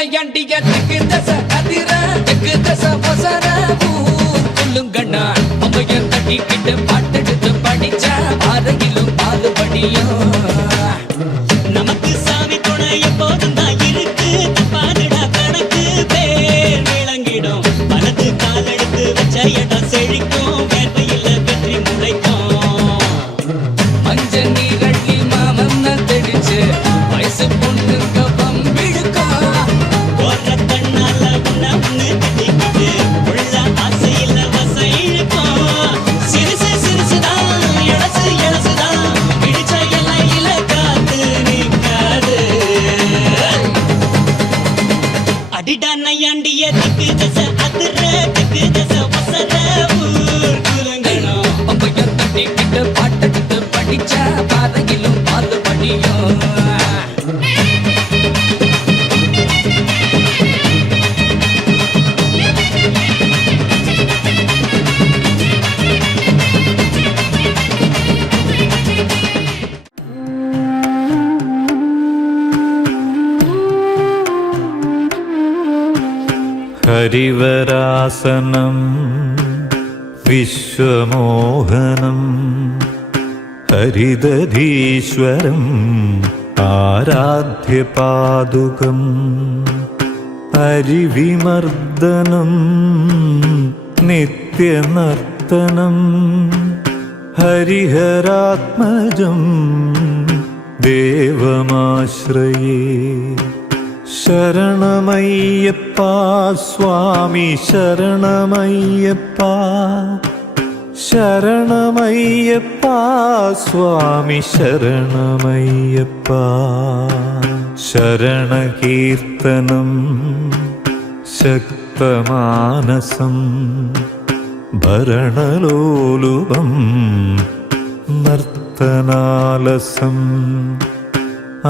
நையாண்டிய தெற்கு தசை அதிர தெற்கு தசை வசர சொல்லுங்கண்ணா அம்மைய தட்டிக்கிட்டு பாட்டெடுத்து படிச்ச பாதையிலும் பாலுபடியும் நமக்கு சாமி துணை எப்போதும் தான் இருக்கு பாதுடா கணக்கு பேர் விளங்கிடும் வலது காலெடுத்து வச்ச இடம் செழிக்கும் வேர்வையில் வெற்றி முளைக்கும் மஞ்ச நீரள்ளி மாமன்ன தெடிச்சு வயசு பொண்ணு கபம் விழுக்கும் போற தன்னால உன்ன கட்டிக்கிட்டு உள்ள ஆசையில் வசம் இழுக்கும் சிறுசு சிறுசுதான் இளசு இளசுதான் பிடிச்ச எல்லையில காத்து நிற்காது அடிடா நையாண்டிய திக்கு தசை அதிர திக்கு தசை வசர ஊர் குலங்கணும் அம்மைய தட்டிக்கிட்டு பாட்டெடுத்து படிச்ச பாதையிலும் பாலுபடியும் ഹരിവരാസനം വിശ്വമോഹനം ഹരിദധീശ്വരം ആരാധ്യപാദുകം ഹരിവിമർദ്ദനം നിത്യനർത്തനം ഹരിഹരാത്മജം ദേവമാശ്രയേ ശരണമയ്യപ്പ സ്വാമി ശരണമയ്യപ്പ ശരണമയ്യപ്പ സ്വാമി ശരണമയ്യപ്പ ശരണകീർത്തനം ശക്തമാനസം ഭരണലോലുപം നർത്തനാലസം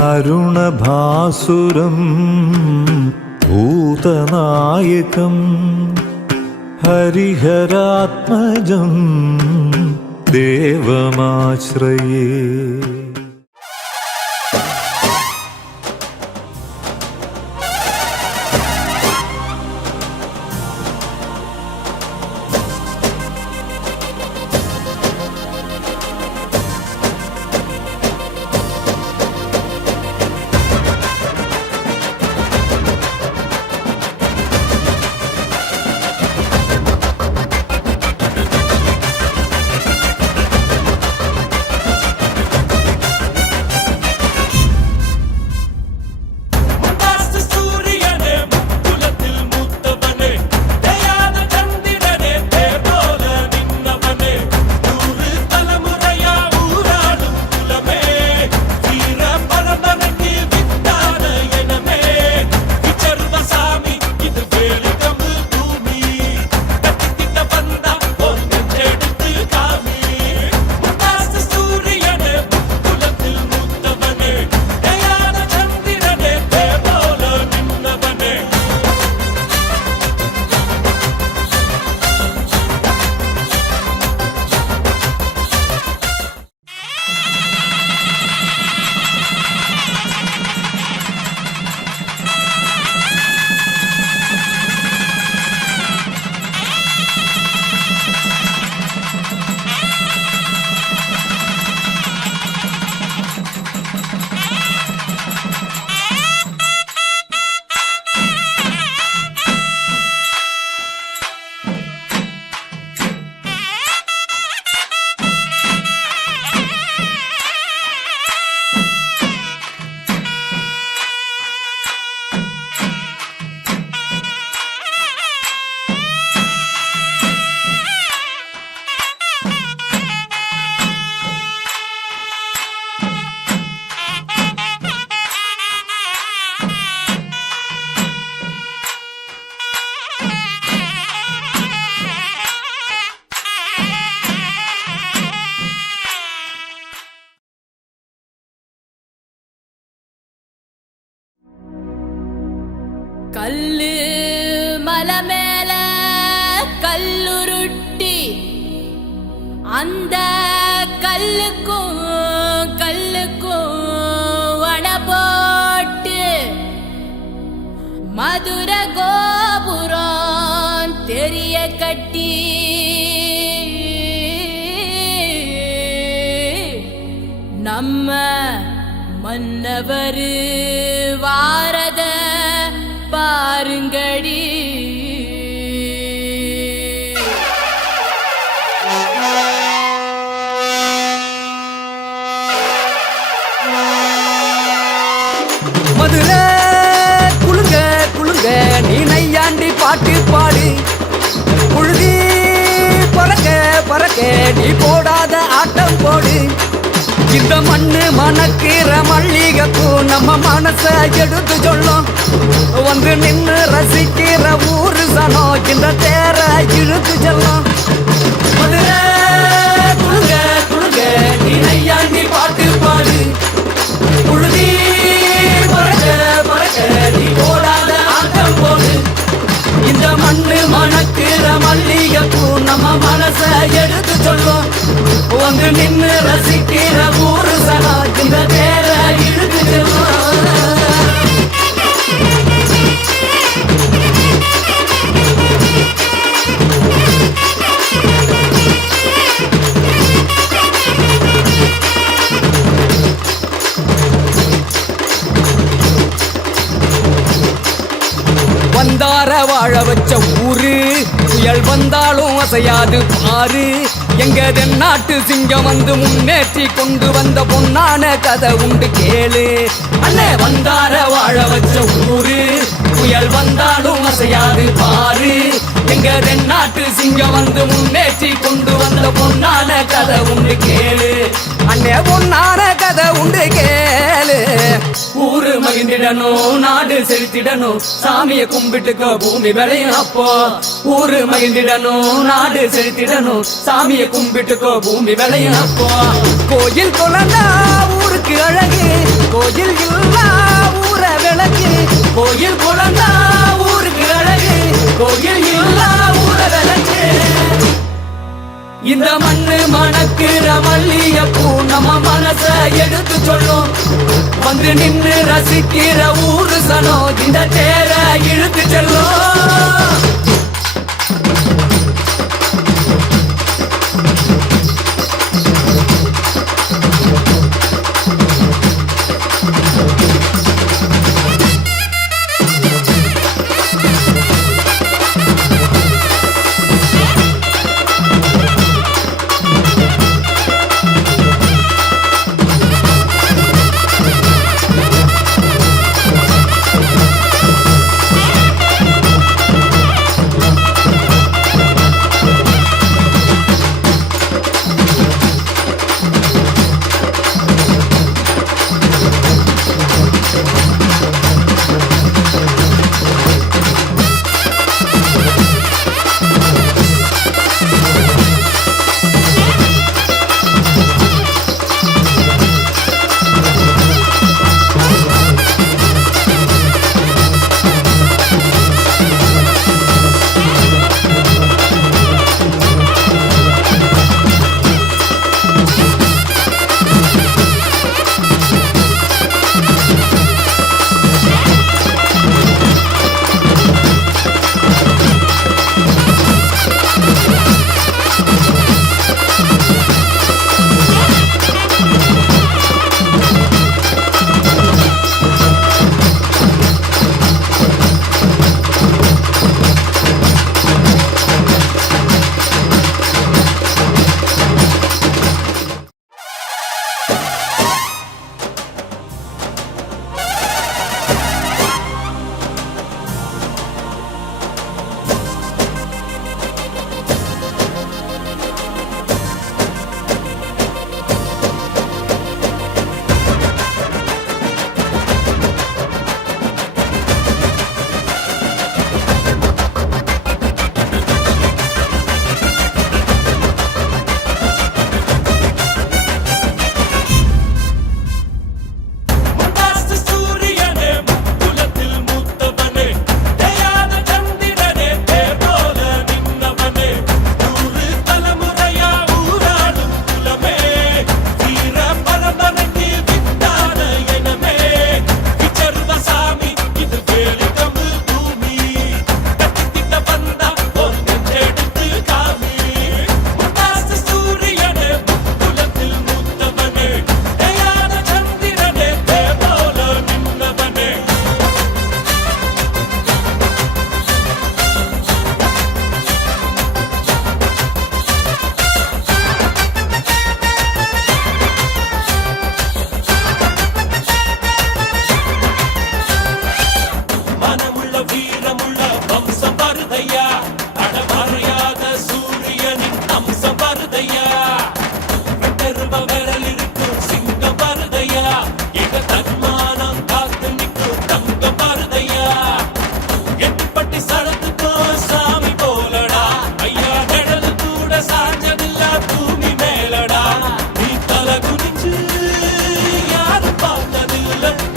അരുണഭാസുരം ഭൂതനായകം ഹരിഹരാത്മജം ദേവമാശ്രയേ கல்லு மலை மேல கல்லுருட்டி அந்த கல்லுக்கும் கல்லுக்கும் வட போட்டு மதுர கோபுரம் தெரிய கட்டி நம்ம மன்னவர் வாரத பாருங்கடி. மதுரை குளுங்க குளுங்க நீ நையாண்டி பாட்டு பாடு. புழுதி பறக்க பறக்க நீ போடாத ஆட்டம் போடு. இந்த மண்ணு மணக்கிற மல்லிகைப்பூ நம்ம மனச எடுத்து சொல்லும். வந்து நின்று ரசிக்கிற ஊரு சனம் இந்த தேர இழுத்து செல்லும். மதுரை குளுங்க குளுங்க நீ நையாண்டி பாட்டு பாடு. புழுதி பறக்க பறக்க நீ போடாத ஆட்டம் போடு. இந்த மண்ணு மணக்கிற மல்லிகைப்பூ நம்ம மனச எடுத்து சொல்லும். வந்து நின்று ரசிக்கிற ஊரு சனா இந்த தேர இழுத்து செல்லும். வந்தார வாழ வச்ச ஊரு புயல் வந்தாலும் அசையாது பாரு. எங்க தென்னாட்டு சிங்கம் வந்து முன்னேற்றி கொண்டு வந்த பொன்னான கதை உண்டு கேளு. அண்ணே வந்தார வாழ வச்ச ஊரு புயல் வந்தாலும் அசையாது பாரு. எங்க தென்னாட்டு சிங்கம் வந்து முன்னேற்றி கொண்டு வந்த பொன்னான கதை உண்டு கேளு. அண்ணே பொன்னான கதை உண்டு கேளு. ஊரு மகிழ்ந்திடணும் நாடு செலுத்திடணும் சாமியை கும்பிட்டுக்கோ பூமி விளையும் அப்போ. ஊரு மகிழ்ந்திடணும் நாடு செலுத்திடணும் சாமியை கும்பிட்டுக்கோ பூமி விளையும் அப்போ. கோயில் குழந்தா ஊருக்கு அழகு கோயில் இல்லா ஊர விளக்கு. கோயில் குழந்தா ஊருக்கு அழகு கோயில் இல்லா ஊர விளக்கு. இந்த மண்ணு மணக்கிற மல்லிகைப்பூ நம்ம மனச எடுத்து சொல்லும். வந்து நின்று ரசிக்கிற ஊரு சனம் இந்த தேர இழுத்து செல்லும்.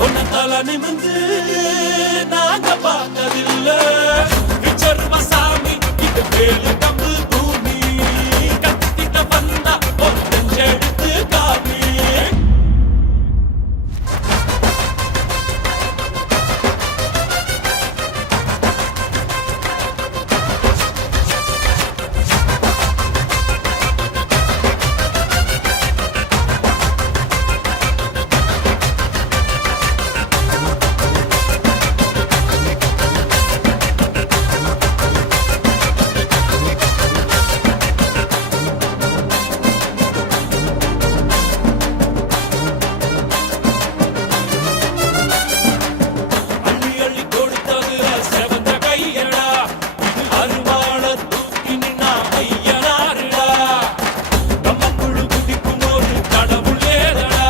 உன்னை தலை நிமிந்து நாங்க பார்த்ததில்லை. விச்சர்வசாமி இது வேலு கம்பு பூமி, கத்திட்ட வந்தா ஒரு நெஞ்செடுத்து காமி. அள்ளி அள்ளி கொடுத்ததுல செவந்த கையடா, இது அருவாள தூக்கி நின்னா ஐயனாருடா. நம்ம குழு குதிக்கும் ஒரு கடவுள் ஏதடா,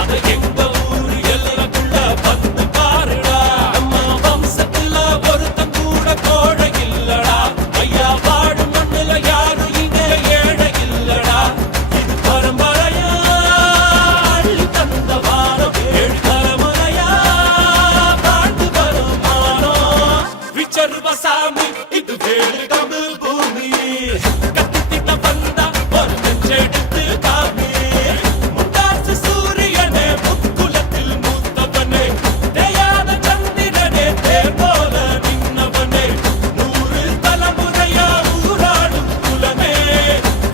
அது எங்க ஊரு எல்லக்குள்ள வந்து பாருடா. நம்ம வம்சத்துல ஒருத்தன் கூட கோழை இல்லடா, ஐயா வாடும் மண்ணுல யாரும் இங்க ஏழை இல்லடா. இது பரம்பரையா அள்ளி தந்த வாரம், ஏழு தலைமுறையா வாழ்ந்து வரும் மானம். விச்சர்வசாமி இது வேலு கம்பு பூமி, கத்திட்ட வந்தா ஒரு நெஞ்செடுத்து காமி. முண்டாசு சூரியனே முக்குலத்தில் மூத்தவனே, தேயாத சந்திரனே தேர் போல நின்னவனே, 100 தலைமுறையா ஊராடும் குலமே,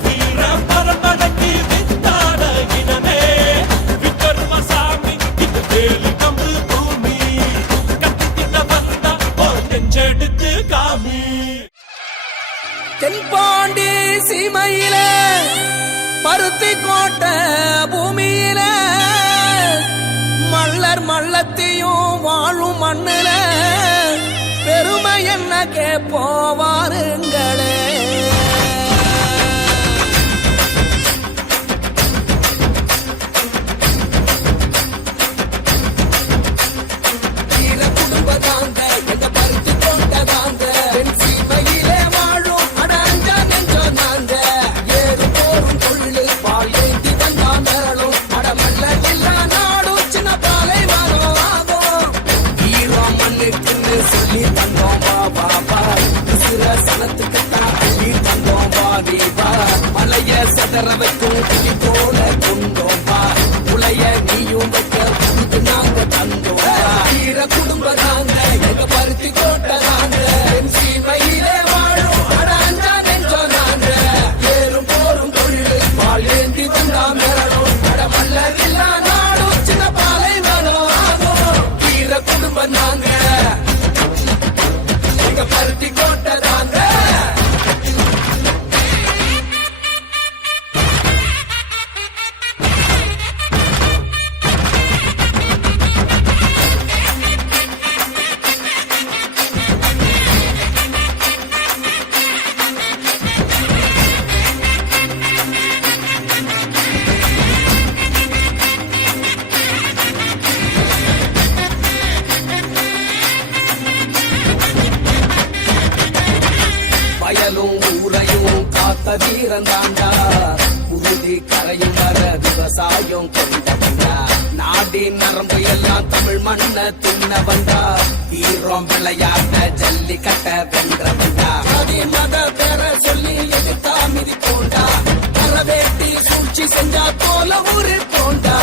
வீர பரம்பரைக்கு வித்தான இனமே. விச்சர்வசாமி இது வேலு கம்பு பூமி, கத்திட்ட வந்தா ஒரு நெஞ்செடுத்து காமி. தென்பாண்டி சீமையில பருத்தி கோட்டை பூமியில மல்லர் மல்லத்தையும் வாழும் மண்ணுல பெருமை என்ன கேப்போவாருங்களே. வீர குடும்பதாங்க எங்க பருத்தி கோட்டைதாங்க, என் சீமையிலே வாழும் அட அஞ்சா நெஞ்சம் நாங்க. ஏறு போரும் கொள்ளு பால் ஏந்தி வந்தா மிரளும், அட மல்ல இல்லா நாடும் சின்ன பாலை வரும் ஆகும். ஈரம் மண்ணுக்குன்னு சொல்லி தந்தோம் வா வா வா, சிற சனத்துக்கு தான் அள்ளி தந்தோம் வா நீ வா. மலைய செதற வைக்கும் கிளி போல கொண்டோம் வா, உலைய நீயும் வைக்க புது நாங்க தந்தோம் வா. வீர குடும்பதாங்க எங்க பருத்தி கோட்டைதாங்க, என் சீமையிலே வாழும் அட அஞ்சா நெஞ்சம் நாங்க. ஏறும் போரும் கொள்ளு பால் ஏந்தி வந்தா மிரளும், அட மல்லர் இல்லா நாடும் சின்ன பாலை வரும் ஆகும். வீர குடும்பம் நாங்க எங்க பருத்தி கோட்டைதாங்க. வயலும் ஊரையும் காத்த வீரன் தாண்டா, உறுதி கரையும் வர விவசாயம் கொண்டவண்டா. நாடின் நரம்பு எல்லாம் தமிழ் மண்ண தின்ன வந்தா, வீரம் விளையாட்ட ஜல்லிக்கட்ட வென்றவண்டா. அதி மத பேர சொல்லி எதிர்த்தா மிதிப்போண்டா, வரவேட்டி சூழ்ச்சி செஞ்சா போல ஊரில் போண்டா.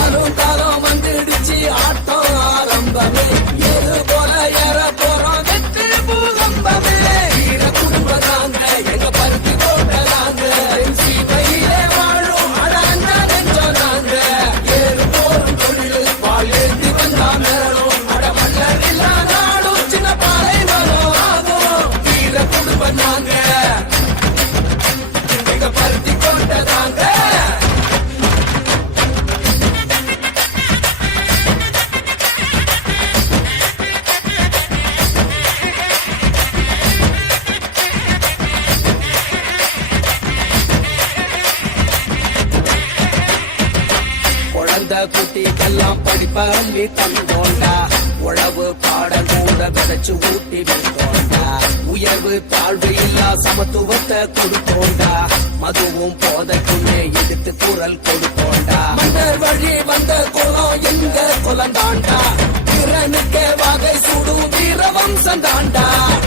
அருங்காலம் வந்துடுச்சு ஆட்டம் ஆரம்பமே, ஏறு போல ஏற போறோம் வெற்றி பூகம்பமே. வீர குடும்பதாங்க எங்க பருத்தி கோட்டைதாங்க, என் சீமையிலே வாழும் அட அண்ணா நெஞ்சம் நாங்க. ஏறு போரும் கொள்ளு பால் ஏந்தி வந்தா மிரளும், அட மல்லர் இல்லா நாடும் சின்ன பாலை வரும் ஆகும். வீர குடும்பம் நாங்க எங்க பருத்தி கோட்டைதாங்க. குட்டிக்கெல்லாம் படிப்ப அள்ளி தந்தோண்டா, உழவு பாடம் கூட விதைச்சு ஊட்டி வைத்தோண்டா. உயர்வு தாழ்வு இல்லா சமத்துவத்தை கொடுத்தோண்டா, மதுவும் போதைக்குள்ளே எதிர்த்து குரல் கொடுத்தோண்டா. மன்னர் வழி வந்த குலம் எங்க குலந்தாண்டா திறனுக்கே வகை சுடும் வீர வம்சம் தாண்டா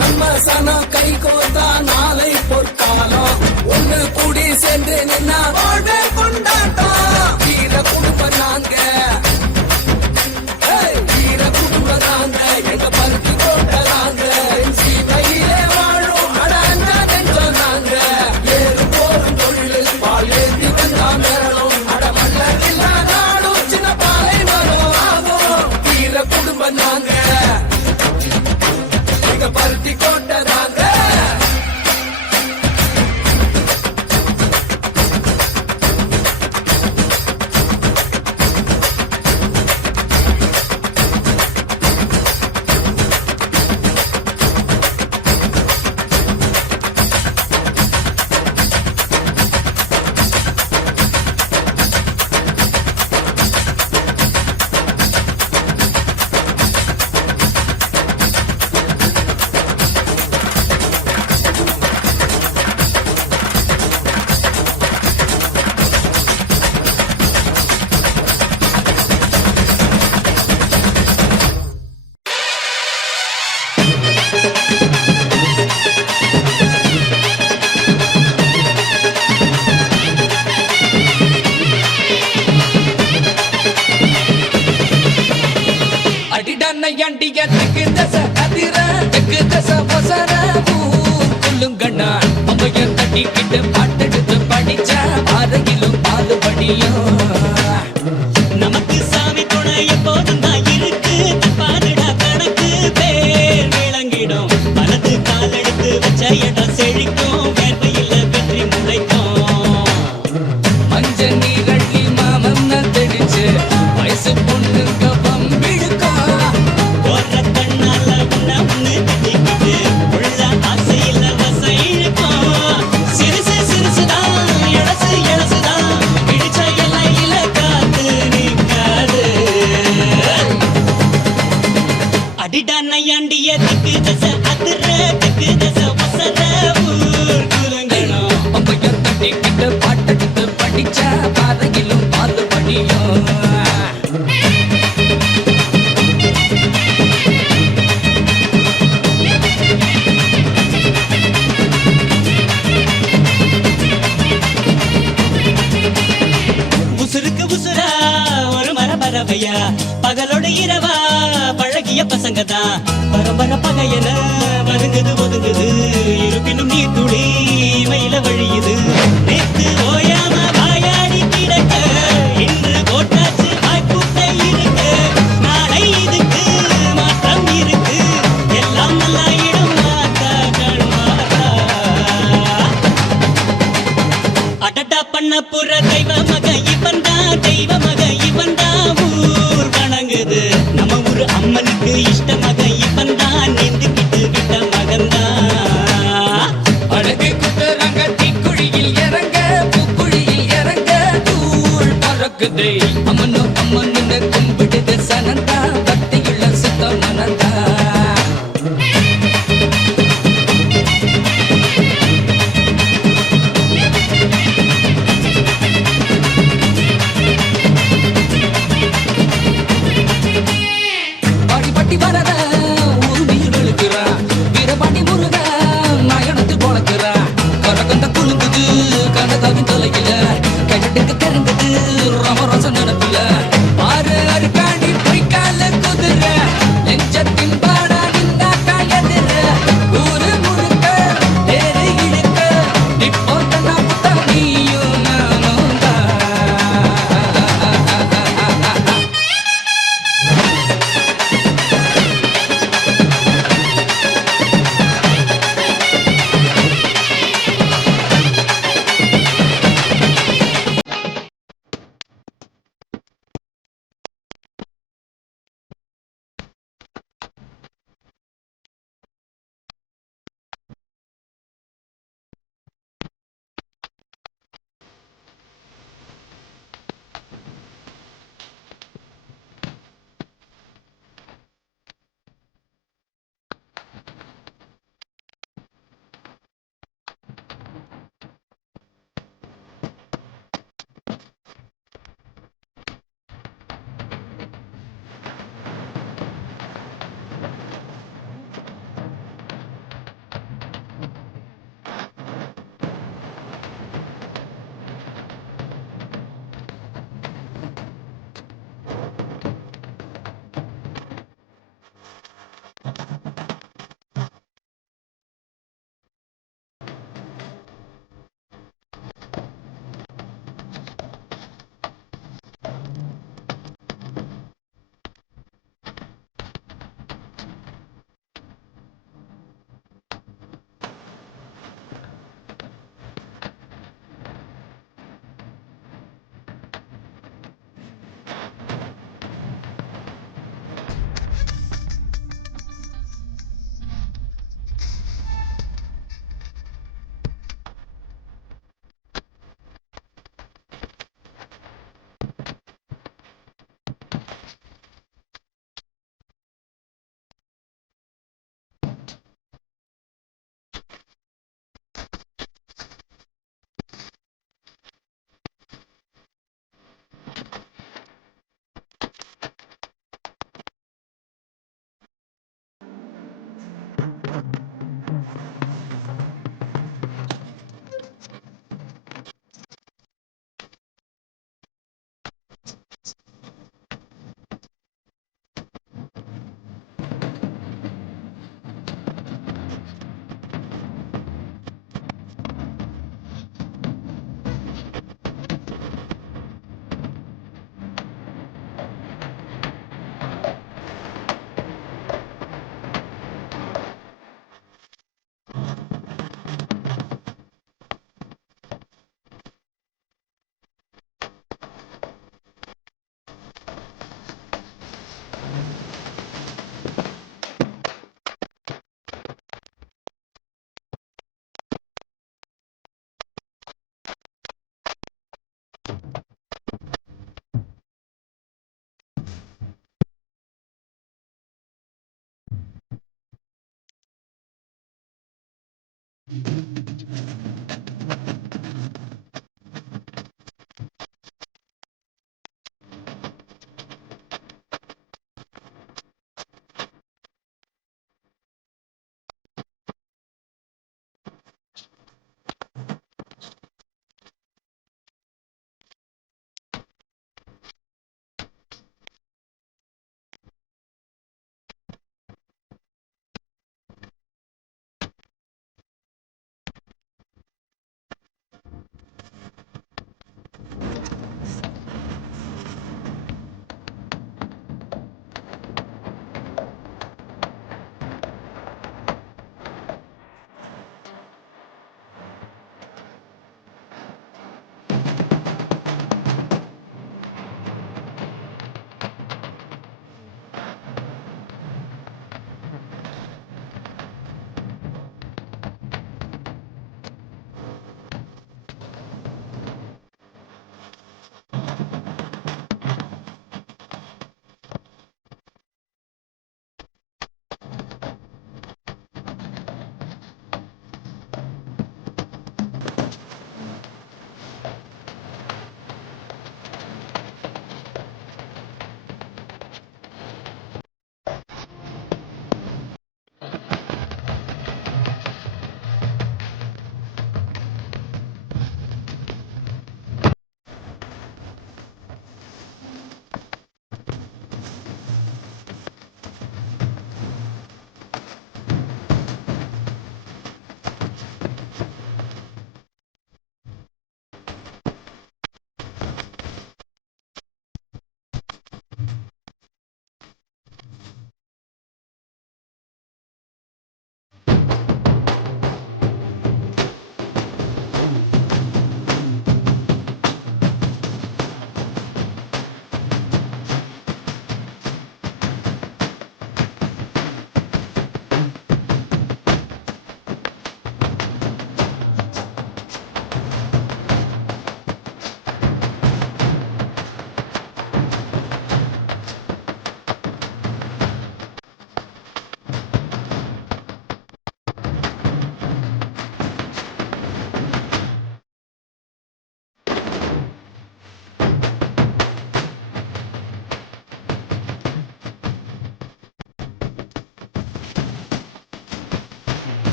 நம்ம சனம் கை கோத்தா நாளை பொற்காலம் ஒண்ணு கூடி சேர்ந்து நின்னா வாழ்வே கொண்டாட்டம் வீர குடும்பம் நாங்க வீர குடும்பம் நாங்க எங்க பருத்தி போட்டலாங்க சீமையிலே வாழும் அடாண்டா நெஞ்சம் நாங்க ஏறு போரும் தொழிலில் பால் ஏந்தி வந்தா மேலும் அடமல்ல இல்லாதாலும் சின்ன பாலை வரும் ஆகும் வீர குடும்பம் நாங்க எங்க பருத்தி கோட்டதாங்க அடிக்கு தச அதிர தெக்கு தச ஒசர புல்லுங்கண்ணா அம்மைய தட்டிக்கிட்டு பாட்டெடுத்து படிச்ச அருகிலும் பாதுபடியும் நமக்கு சாமி துணை எப்போதும் தான் இருக்கு பாதுடா கணக்கு பேர் விளங்கிடும் வலது கால் எடுத்து வச்ச இடம் செழிக்கும் வேர்வையில் வெற்றி முளைக்கும் மஞ்ச நீரள்ளி மாமன்ன தெளிச்சு வயசு பொண்ணுங்க பம்பிழுக்கும் போற கண்ணால உன்ன ஒண்ணு தட்டிக்கிட்டு உள்ள ஆசையில் வசை இழுக்கும் சிறுசு சிறுசுதான் இழசு இழசுதான் பிடிச்ச எல்லையில காத்து நிற்காது அடிடா நையாண்டிய திக்கு தச அதிர திக்கு தச ஒசர ஊர் குலங்கணும் அம்மைய தட்டிக்கிட்டு பாட்டெடுத்து படிச்ச அருகிலும் பாதுபடியும் உசுருக்கு உசுரா ஒரு மரபரவையா பகலோட இரவா பழகிய பசங்க தான் பரம்பர பகையன வருங்குது ஒதுங்குது இருப்பினும் நீ துளி மயில வழியுது நேத்து ஓயாம வாயாடி கிடக்க இன்று கோட்டாச்சு வாய்ப்புட்டை இருக்கு நாளை இதுக்கு மாற்றம் இருக்கு எல்லாம் நல்லா இடம் மாத்தா கண்மாத்தா அடடா பண்ண புற தெய்வ மக இவன் தான் தெய்வ மக இவன் தான் ஊர் வணங்குது நம்ம ஊரு அம்மனுக்கு இஷ்ட மக இவன் தான் நெந்துக்கிட்டு விட்ட மகன்தான் அழகு குத்துறாங்க தீக்குழியில் இறங்க பூக்குழியில் இறங்க தூள் பறக்குது அம்மனோ அம்மன்னு கும்பிடுது சனந்தா பக்தியுள்ள சுத்த மனந்தா பாடி வரத உரிமையில் வெளுக்கிறா வீரபாண்டி முருக நாயனத்து போலக்குறா கரகந்த குலுங்குது கனகாவின் தலையில கண்ணட்டுக்கு தெரிந்தது ரமரச நடப்பில பாரு அருக்காணி பொய்க்கால குதிர லெஞ்சத்தின் பாடா நின்னாக்கா எதிர ஊரு முழுக்க தேரு இழுக்க இப்போ தன்னா புத்தா நீயும் நானும் தான்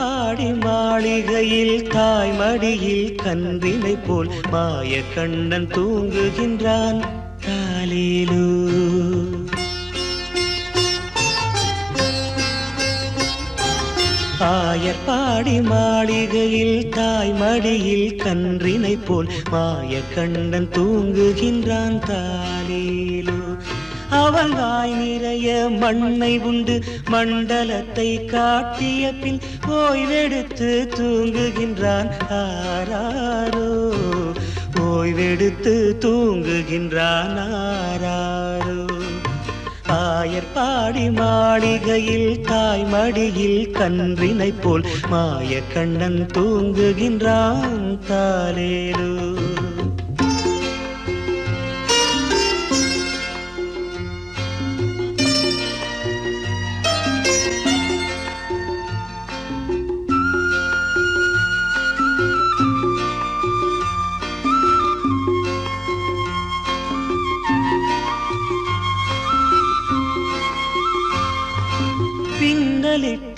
மாடி மாளிகையில் தாய் மடியில் கன்றினை போல் மாய கண்ணன் தூங்குகின்றான் தாலேலோ. ஆயர்பாடி மாளிகையில் தாய் மடியில் கன்றினை போல் மாய கண்ணன் தூங்குகின்றான் தாலேலோ. அவன் வாய் நிறைய மண்ணை உண்டு மண்டலத்தை காட்டிய பின் ஓய்வெடுத்து தூங்குகின்றான் ஆராரோ. ஓய்வெடுத்து தூங்குகின்றான் ஆராரோ. ஆயர்பாடி மாளிகையில் தாய் மடியில் கன்றினை போல் மாய கண்ணன் தூங்குகின்றான் தாலேலோ.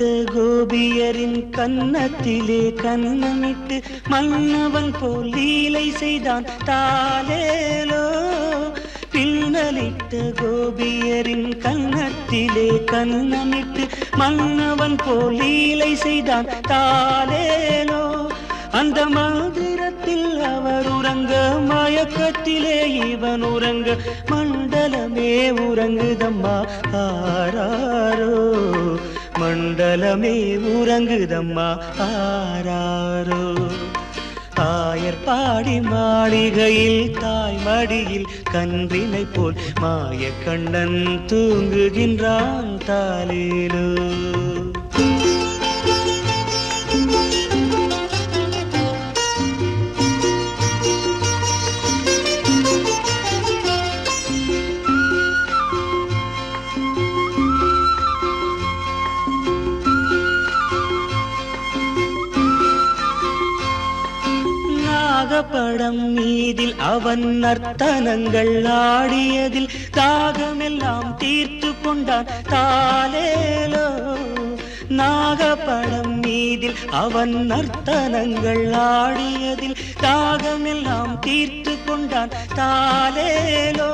கோபியரின் கன்னத்திலே கன்னமிட்டு மன்னவன் போல் லீலை செய்தான் தாலேலோ. பின்னலிட்ட கோபியரின் கன்னத்திலே கன்னமிட்டு மன்னவன் போல் லீலை செய்தான் தாலேலோ. அந்த மந்திரத்தில் அவர் உறங்க மயக்கத்திலே இவன் உறங்க மண்டலமே உறங்குதம்மா ஆராரோ. மண்டலமே உறங்குதம்மா ஆராரோ. ஆயர் பாடி மாளிகையில் தாய் மடியில் கன்றினை போல் மாய கண்ணன் தூங்குகின்றான் தாலேலோ. படம் மீதில் அவன் நர்த்தனங்கள் ஆடியதில் தாகமெல்லாம் தீர்த்து கொண்டான் தாலேலோ. நாகப்படம் மீதில் அவன் நர்த்தனங்கள் ஆடியதில் தாகமெல்லாம் தீர்த்து கொண்டான் தாலேலோ.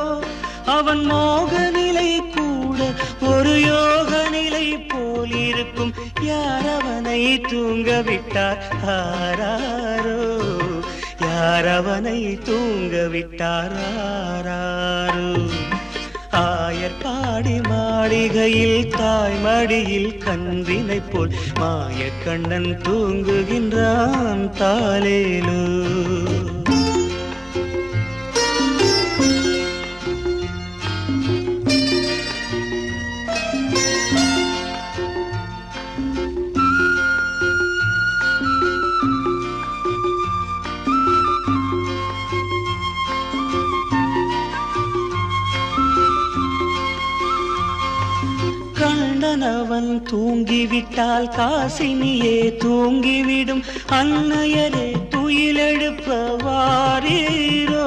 அவன் மோக நிலை கூட ஒரு யோக நிலை போல் இருக்கும். யார் அவனை தூங்க விட்டார் ஆராரோ. யார் அவனை தூங்க விட்டார் ஆராரோ. ஆயர் பாடி மாளிகையில் தாய் மடியில் கன்றினை போல் மாய கண்ணன் தூங்குகின்றான் தாலேலோ. கண்ணனவன் தூங்கிவிட்டால் காசினியே தூங்கிவிடும். அன்னையரே துயிலெழுப்ப வாரீரோ.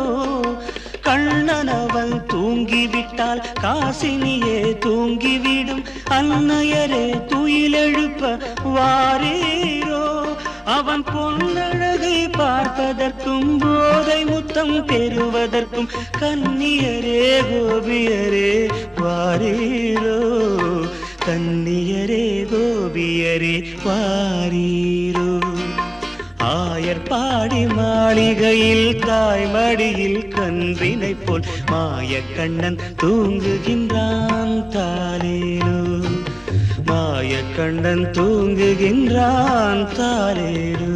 கண்ணனவன் தூங்கிவிட்டால் காசினியே தூங்கிவிடும். அன்னையரே துயிலெழுப்ப வாரீரோ. அவன் பொன்னழகை பார்ப்பதற்கும் போதை முத்தம் பெறுவதற்கும் கன்னியரே கோபியரே வாரீரோ. கன்னியரே கோபியரே வாரீரோ. ஆயர் பாடி மாளிகையில் தாய் மடியில் கன்றினை போல் மாய கண்ணன் தூங்குகின்றான் தாலேலோ. மாய கண்ணன் தூங்குகின்றான் தாலேலோ.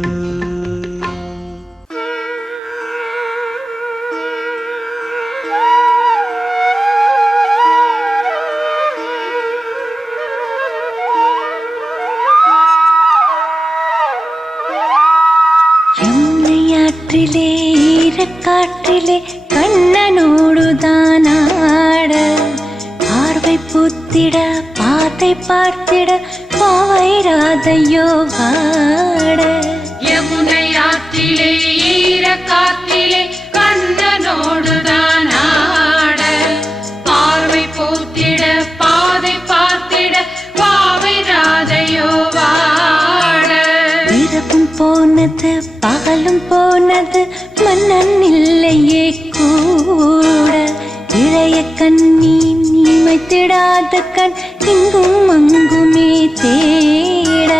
யமுனையாற்றிலே ஈரக்காற்றிலே கண்ணனோடுதான் ஆட பார்வை பூத்திட பாதை பார்த்திட பாவை ராதையோ வாட. யமுனையாற்றிலே ஈரக்காற்றிலே கண்ணனோடுதான் ஆட பார்வை போத்திட பாதை பார்த்திட பாவை ராதையோ வாட. இரவும் போனது பகலும் போனது மன்னன் இல்லையே கூட. இளைய கண்ணி நிமைத்திடாத கண் இங்கும் அங்குமே தேட.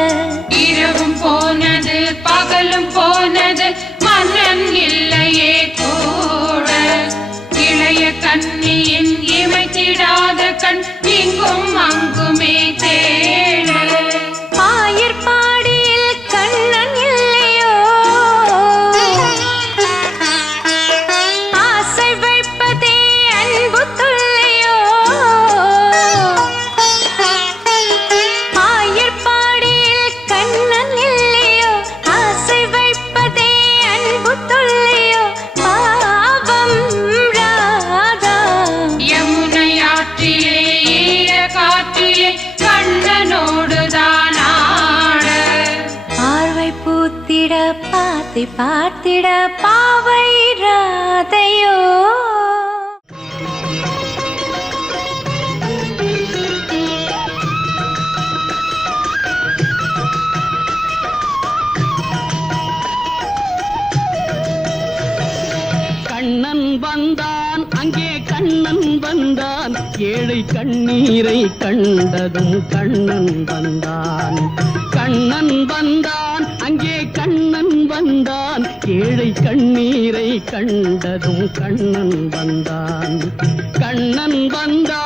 இரவும் போனது பகலும் போனது மன்னன் இல்லையே கூட. இளைய கண்ணியின் இமைத்திடாத கண் இங்கும் அங்குமே தேட. ஆயர் பாடியில் கண்ணன் இல்லையோ. ஆசை வைப்பதே அன்பு தொல்லையோ. ஆயர் பாடியில் கண்ணன் இல்லையோ. ஆசை வைப்பதே அன்பு தொல்லையோ. பாவம் ராதா. யமுனையாற்றிலே ஈரக்காற்றிலே கண்ணனோடுதான் ஆட பார்வை பூத்திட பாத்தை பார்த்திட பாவை ராதையோ. கண்ணன் வந்தான் அங்கே கண்ணன் வந்தான் ஏழை கண்ணீரை கண்டதும் கண்ணன் வந்தான் கண்ணன் வந்தான் அங்கே கண்ணன் வந்தான் ஏழை கண்ணீரை கண்டதும் கண்ணன் வந்தான் கண்ணன் வந்தான்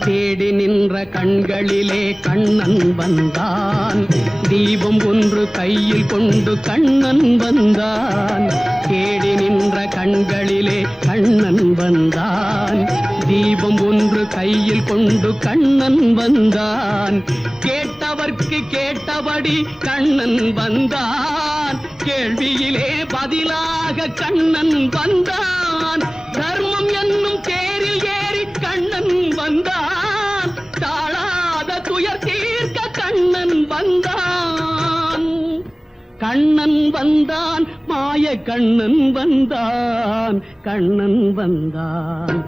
தேடி நின்ற கண்களிலே கண்ணன் வந்தான் தீபம் ஒன்று கையில் கொண்டு கண்ணன் வந்தான் தேடி நின்ற கண்களிலே கண்ணன் வந்தான் தீபம் ஒன்று கையில் கொண்டு கண்ணன் வந்தான் கேட்டவர்க்கு கேட்டபடி கண்ணன் வந்தான் கேள்வியிலே பதிலாக கண்ணன் வந்தான் தர்மம் என்னும் தேரில் ஏறி கண்ணன் வந்தான் தாழாத துயர் தீர்க்க கண்ணன் வந்தான் கண்ணன் வந்தான் மாய கண்ணன் வந்தான் கண்ணன் வந்தான்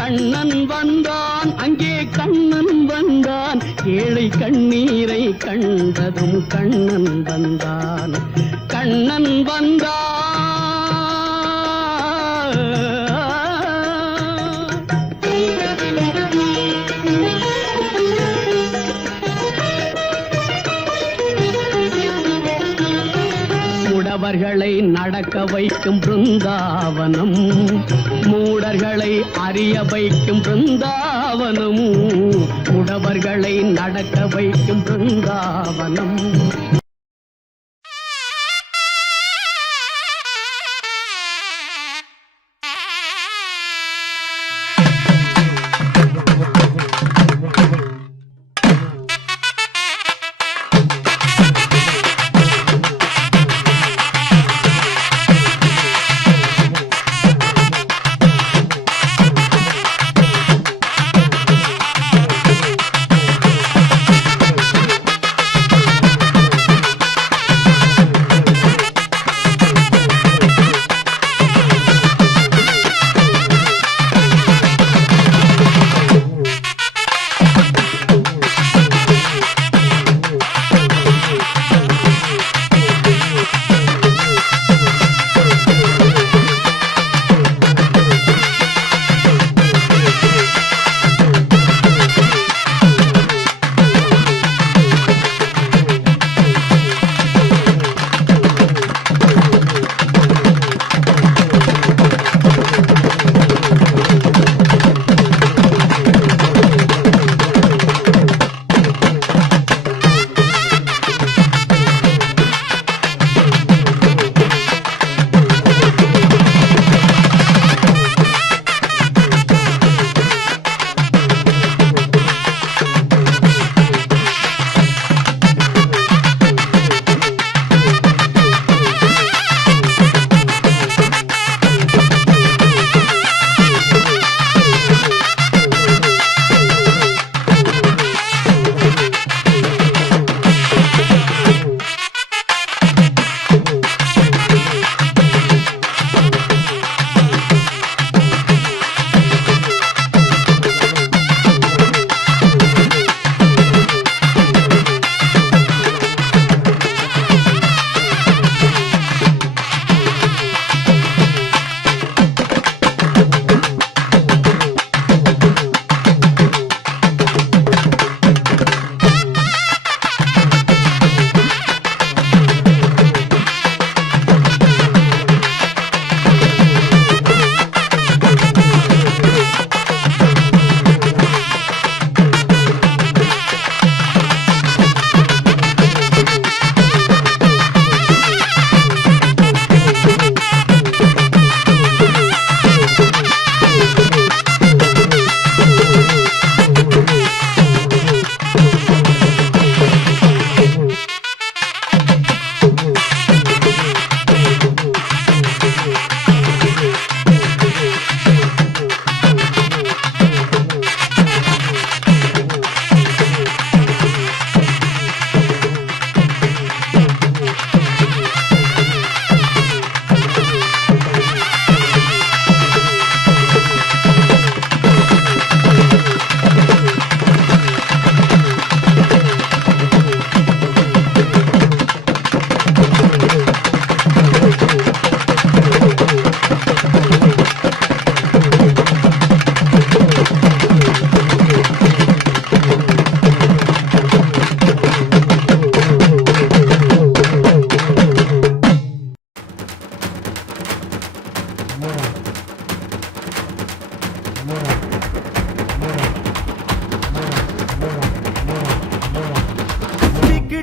கண்ணன் வந்தான் அங்கே கண்ணன் வந்தான் ஏழை கண்ணீரை கண்டதும் கண்ணன் வந்தான் கண்ணன் வந்தான் உடவர்களை நடக்க வைக்கும் பிருந்தாவனம் மூடர்களை அறிய வைக்கும் பிருந்தாவனம் உடவர்களை நடக்க வைக்கும் பிருந்தாவனம்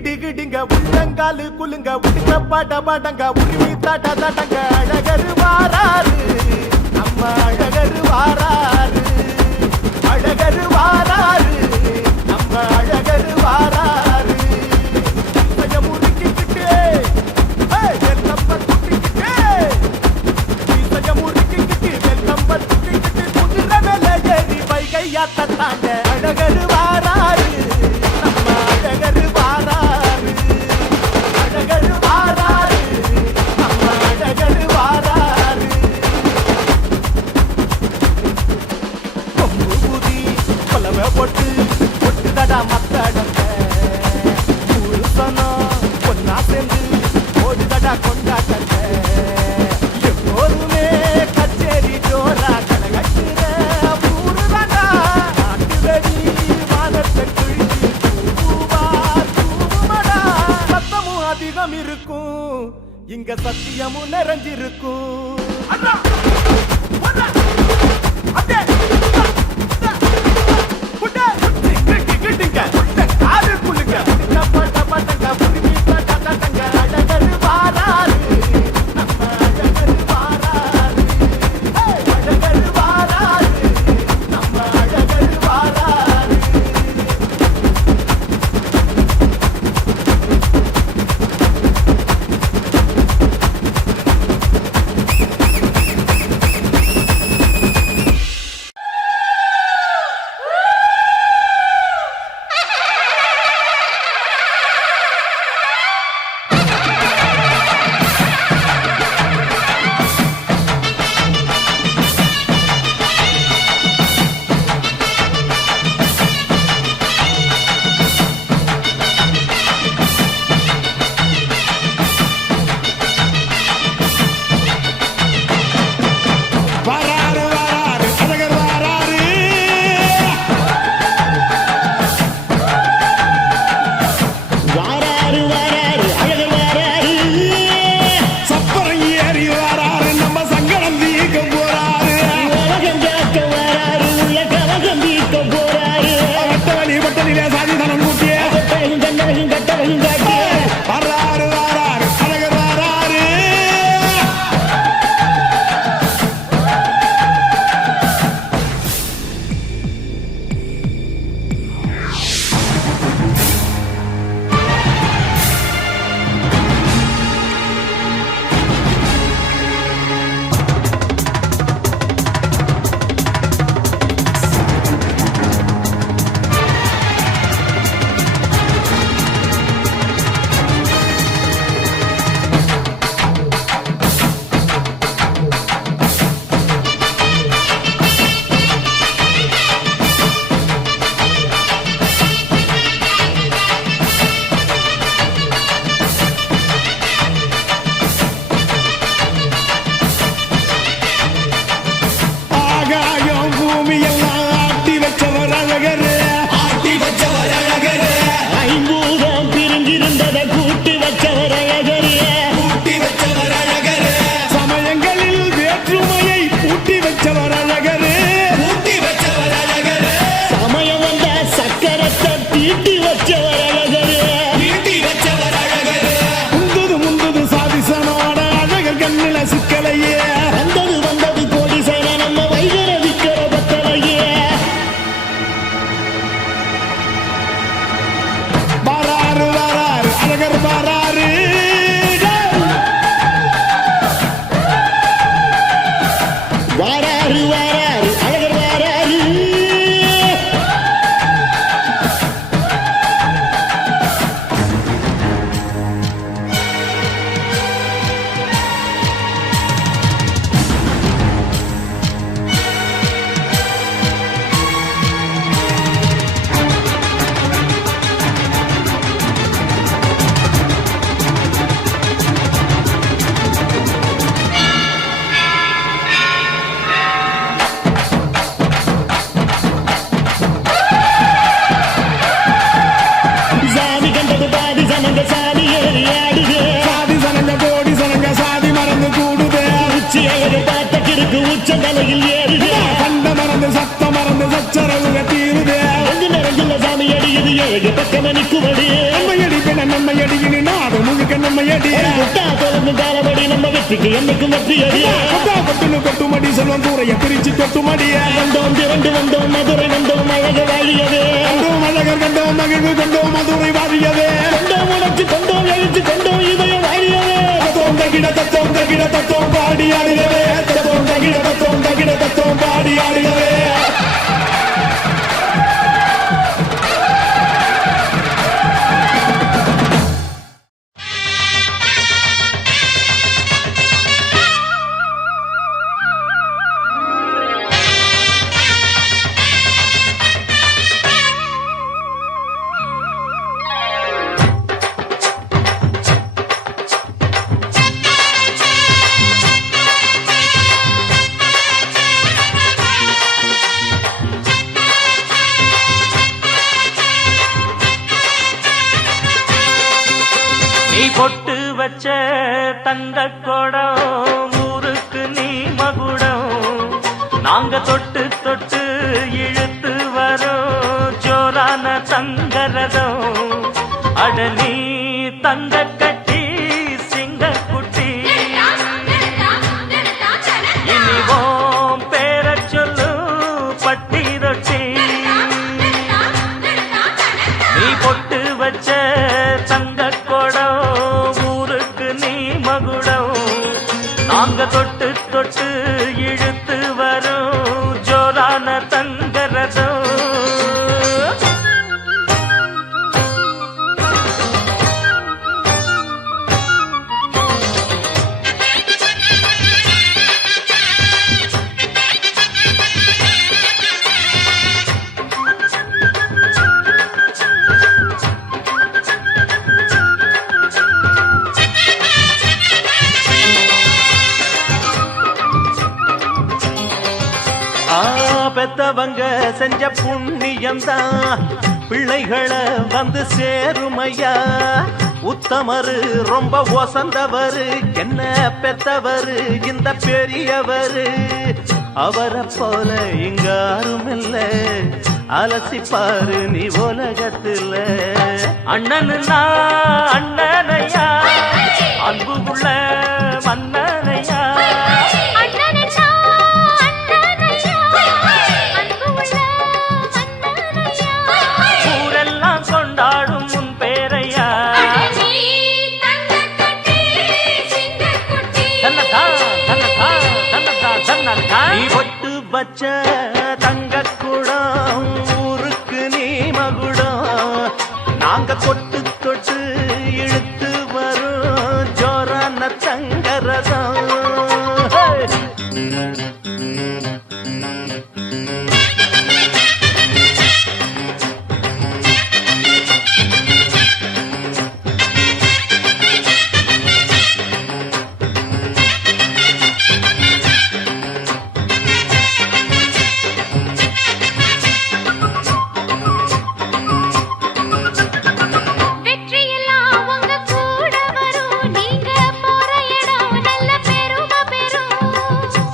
டிகிடிங்க உள்ளங்காலு குலுங்க உடுக்க பாட்ட பாட்டங்க உரிமை தாட்ட தாட்டங்க அழகரு வாராரு நம்ம அழகரு வாராரு அழகரு வாராரு நம்ம அழகரு வாராரு கொஞ்சம் முறுக்கிக்கிட்டு வெள்ளம்ப துட்டிக்கிட்டு கொஞ்சம் முறுக்கிக்கிட்டு வெள்ளம்ப துட்டிக்கிட்டு குதிர மேல ஏறி வைகையாத்த தாங்க அழகரு வாராரு நம்ம அழகரு வாராரு அழகரு வாராரு நம்ம அழகரு வாராரு கொம்பு ஊதி கொலவை போட்டு பொட்டுதடா மத்தடங்க புருஷனும் பொன்னா சேர்ந்து ஓடுதடா கொண்டாட்டங்க எப்போதுமே கச்சேரி ஜோரா கலகட்டுற ஊருதாடா நாட்டு வெடி வானத்தை கிழிச்சு தூவா தூவுமடா சத்தமும் அதிகம் இருக்கும் இங்க சத்தியமும் நிறைஞ்சிருக்கும் அண்ணா ஒண்ணா அப்படியே உச்சந்தலையில் ஏறுக கண்ட மறந்து வரவுக தீருதே சாமி அடிக்குது ஏழு பக்கம் நிற்குமடி நம்மையடி பெண நம்மையடி இனி நாடு முழுக்க நம்மையடி தொடர்ந்து காலபடி நம்ம வெற்றிக்கு என்னைக்கும் வெற்றி அடியா கொட்டுன்னு கொட்டுமடி செல்வம் கூரைய பிரிச்சு கொட்டுமடிய கண்டோம் திரண்டு வந்தோம் மதுரை வந்தோம் அழக வாழியதே கண்டோம் அழகர் கண்டோம் மகிழ்வு கொண்டோம் மதுரை வாழியதே கண்டோம் உணர்ச்சி கொண்டோம் எழுச்சி கொண்டோம் இதயம் வாழியதே தத்துவம் தகிட தத்துவம் பாடி ஆடுகிறே தத்துவம் தகிட தத்துவம் பாடி ஆடுகிறே பொட்டு வச்ச தங்க கொடம் ஊருக்கு நீ மகுடம் நாங்க தொட்டு தொட்டு இழுத்து வரோம் ஜோரான தங்கரதம் அட நீ தங்க கட்டி சிங்க குட்டி இனிவோம் பேர சொல்லு பட்டி ரொட்டி நீ பொட்டு வச்ச தங்க கொடம் ஊருக்கு நீ மகுடம் நாங்க தொட்டு தொட்டு இழுத்து வரும் ஜோரான தங்கரதம் பெத்தவங்க செஞ்ச புண்ணியம்தான் பிள்ளைகளை வந்து சேருமையா உத்தமரு ரொம்ப ஒசந்தவரு என்ன பெத்தவரு இந்த பெரியவரு அவரை போல இங்க யாரும் இல்ல அலசிப்பாரு நீ உலகத்துல அண்ணனுன்னா அண்ணனையா அன்பு உள்ள மன்னனையா நீ பொட்டு வச்ச தங்க குடம் ஊருக்கு நீ மகுடம் நாங்க கொட்டு தொட்டு இழுத்து வரும் ஜோரான தங்கரதம்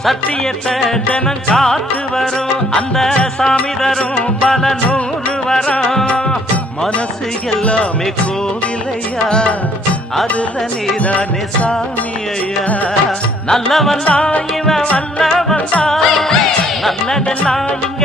சத்தியத்தை தினம் காத்து வரும் அந்த சாமி தரும் பல நூறு வரும் மனசு எல்லாமே கோவிலையா அதுல நீதானே சாமி ஐயா நல்லவன் தான் இவன் வல்லவன் தான் நல்லதெல்லாம் இங்க